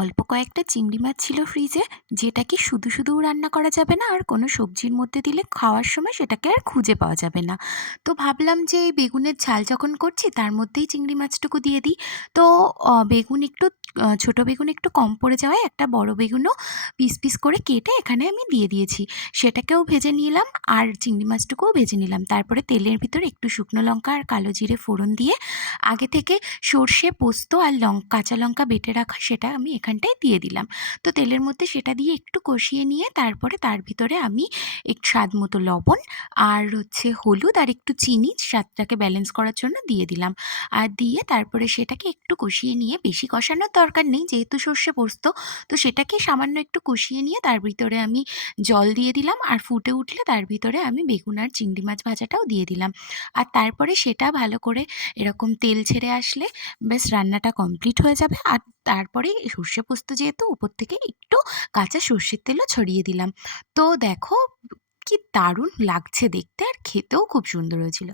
অল্প কয়েকটা চিংড়ি মাছ ছিল ফ্রিজে, যেটাকে শুধু শুধুও রান্না করা যাবে না, আর কোনো সবজির মধ্যে দিলে খাওয়ার সময় সেটাকে আর খুঁজে পাওয়া যাবে না। তো ভাবলাম যে এই বেগুনের ঝাল যখন করছি তার মধ্যেই চিংড়ি মাছটুকু দিয়ে দিই। তো বেগুন একটু ছোটো বেগুন একটু কম পড়ে যাওয়ায় একটা বড় বেগুনও পিস পিস করে কেটে এখানে আমি দিয়ে দিয়েছি। সেটাকেও ভেজে নিলাম আর চিংড়ি মাছটুকুও ভেজে নিলাম। তারপরে তেলের ভিতরে একটু শুকনো লঙ্কা আর কালো জিরে ফোড়ন দিয়ে আগে থেকে সর্ষে, পোস্ত আর কাঁচা লঙ্কা বেটে রাখা সেটা আমি এখানটায় দিয়ে দিলাম। তো তেলের মধ্যে সেটা দিয়ে একটু কষিয়ে নিয়ে তারপরে তার ভিতরে আমি স্বাদ মতো লবণ আর হলুদ আর একটু চিনি স্বাদটাকে ব্যালেন্স করার জন্য দিয়ে দিলাম। আর দিয়ে তারপরে সেটাকে একটু কষিয়ে নিয়ে, বেশি কষানোর দরকার নেই যেহেতু সর্ষে পোস্ত, তো সেটাকে সামান্য একটু কষিয়ে নিয়ে তার ভিতরে আমি জল দিয়ে দিলাম আর ফুটে উঠলে তার ভিতরে আমি বেগুন আর চিংড়ি মাছ ভাজাটাও দিয়ে দিলাম। আর তারপরে সেটা ভালো করে এরকম তেল ছেড়ে আসলে ব্যাস রান্নাটা কমপ্লিট হয়ে যাবে। আর তারপরে সর্ষে পোস্ত যেহেতু উপর থেকে একটু কাঁচা সর্ষের তেলও ছড়িয়ে দিলাম। তো দেখো কি দারুণ লাগছে দেখতে, আর খেতেও খুব সুন্দর হয়েছিল।